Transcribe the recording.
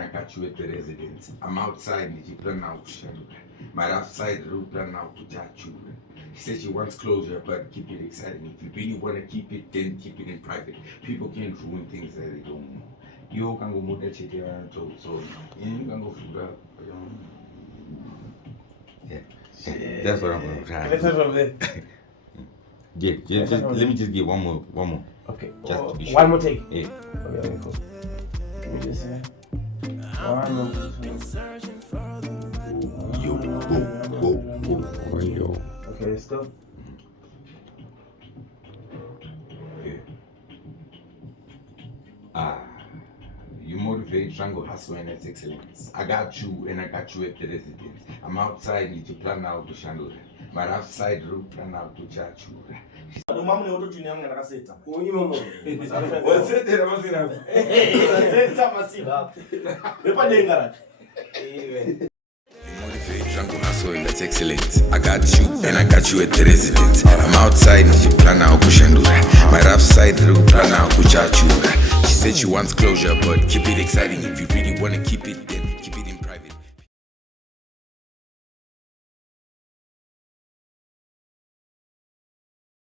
and I got you at the residence. I'm outside, and she plan out to shadow. My outside route plan out to chat you. She said she wants closure, but keep it exciting. If you really want to keep it, then keep it in private. People can't ruin things that they don't know. You can go move that shit around, so you can go through that. Yeah, that's what I'm gonna try. Let's have from there. Let me just get one more. Okay. Just to be sure. One more take. Yeah. Okay, cool. Let me just say. One more. Yo. Okay, let's go. Yeah. You motivate, triangle, hustle, and that's excellence. I got you, and I got you at the residence. I'm outside, need to plan out to Shandora. My outside route plan out to Chachura. Mama ni watu chini yangu nakaseta. Unyima mama. Wasete na masina. Waseta masina. Lepa denga. Motivate, jungle hustle, and that's excellent. I got you, and I got you at the residence. I'm outside, and you plan out kushandura. My rough side, plan out kuchachura. She said she wants closure, but keep it exciting. If you really wanna keep it, then